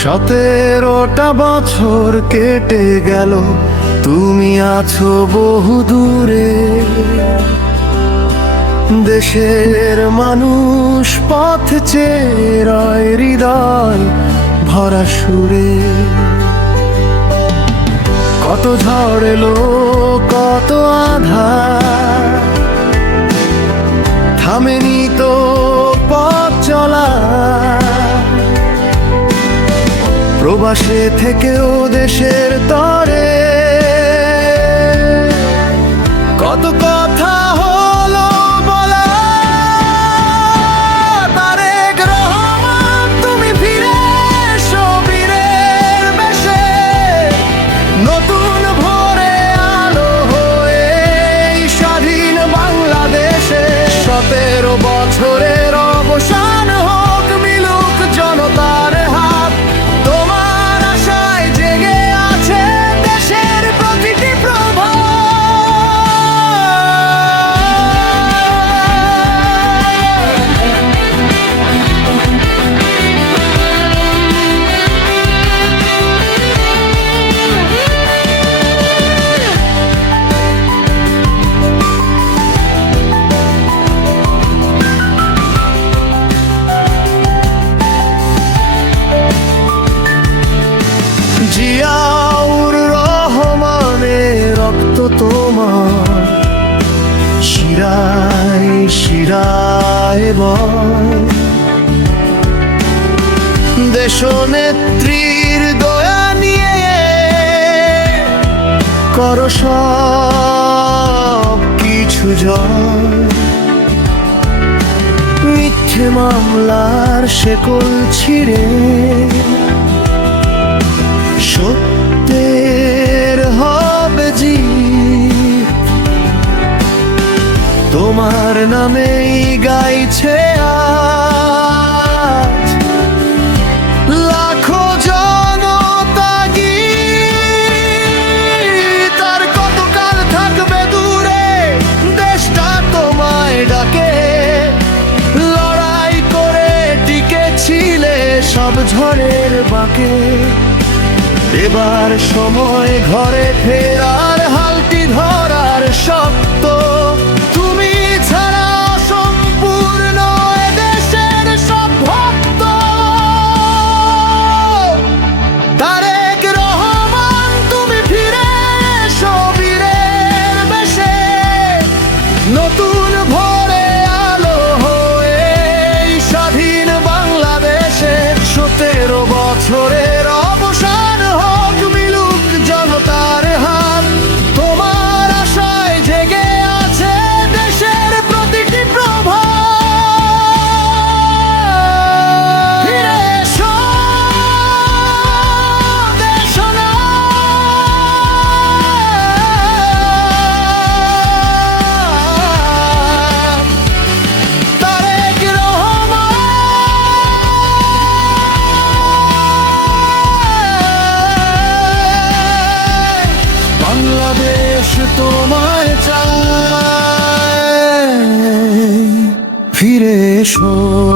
সতেরোটা বছর কেটে গেল, তুমি আছো বহু দূরে। দেশের মানুষ পথ চেয়ে রয় হৃদয় ভরা সুরে। কত ঝড় এলো, কত আধা। থামেনি তো প্রবাসে থেকেও দেশের তরে। কত কথা হলো বলা তুমি ফিরে নতুন ভোরে আলো হয়ে স্বাধীন সতেরো বছরের শিরায় বয় দেশ নেত্রীর দয়া নিয়ে কর সব কিছু জয়। মামলার শেকল ছিঁড়ে তোমার নামেই গাইছে লাখো থাকবে ডাকে। লড়াই করে ঝড়ের বাঁকে। এবার সময় ঘরে ফেরার 说